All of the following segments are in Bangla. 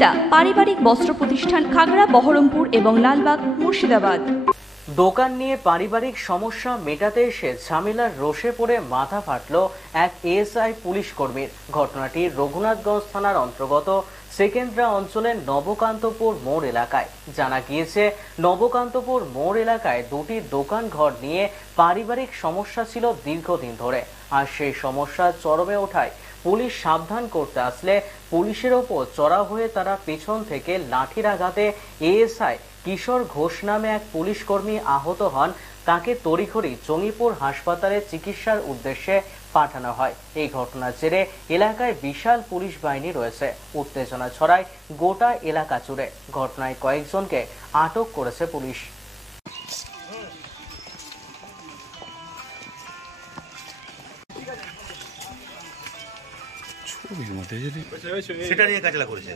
সুনিতা পারিবারিক বস্ত্র প্রতিষ্ঠান খাগড়া বহরমপুর এবং লালবাগ মুর্শিদাবাদ। দোকান নিয়ে পারিবারিক সমস্যা মেটাতে এসে ঝামেলার রোষে পড়ে মাথা ফাটল এক এএসআই পুলিশ কর্মীর। ঘটনাটি রঘুনাথগঞ্জ থানার অন্তর্গত সেকেন্দ্রা অঞ্চলের নবকান্তপুর মোড় এলাকায়। জানা গিয়েছে, নবকান্তপুর মোড় এলাকায় দুটি দোকান ঘর নিয়ে পারিবারিক সমস্যা ছিল দীর্ঘদিন ধরে। আর সেই সমস্যা চরমে ওঠায় পুলিশ সাবধান করতে আসলে পুলিশের ওপর চড়াও হয়ে তারা পেছন থেকে লাঠির আঘাতে এএসআই কিশোর ঘোষ নামে এক পুলিশ কর্মী আহত হন। তাকে তড়িঘড়ি জঙ্গিপুর হাসপাতালে চিকিৎসার উদ্দেশ্যে পাঠানো হয়। এই ঘটনার জেরে এলাকায় বিশাল পুলিশ বাহিনী রয়েছে। উত্তেজনা ছড়ায় গোটা এলাকা জুড়ে। ঘটনায় কয়েকজনকে আটক করেছে পুলিশ। সেটা নিয়ে কাজলা করেছে।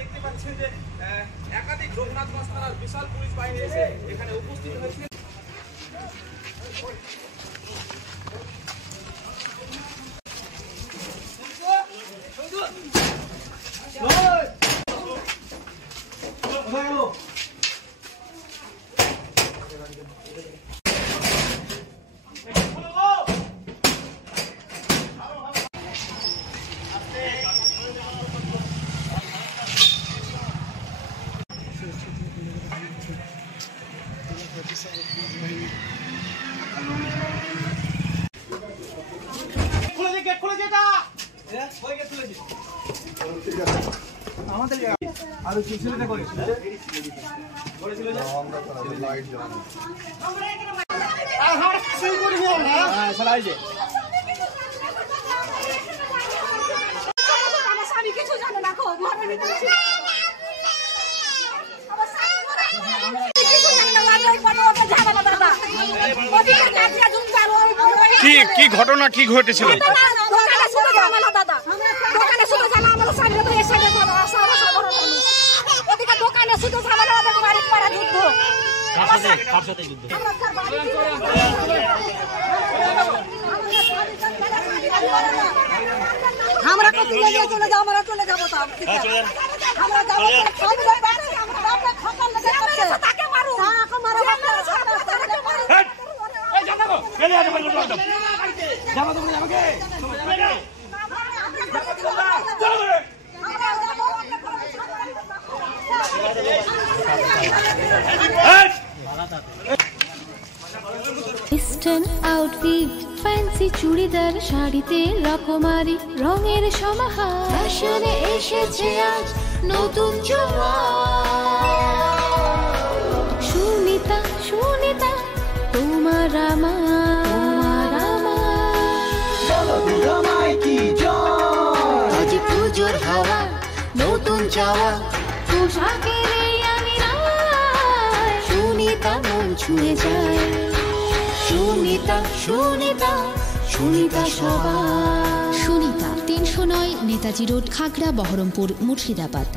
দেখতে পাচ্ছেন যে একাধিক রঘুনাথগঞ্জ থানার বিশাল পুলিশ বাহিনী এসে এখানে উপস্থিত হয়েছে। কি ঘটনা কি ঘটেছিল? আমরা চলে যাবো ইস্টার্ন আউটফিট ফ্যান্সি চুড়িদার শাড়িতে রকমারি রঙের সমাহার ফ্যাশনে এসেছে আজ নতুন সুনিতা সুনিতা তোমার আজ পুজোর হাওয়া নতুন চাওয়া পোশাকের আমি সুনিতা মন ছুঁয়ে যায়। সুনিতা সুনিতা সুনিতা সবার। সুনিতা 309 নেতাজি রোড, খাগড়া বহরমপুর, মুর্শিদাবাদ।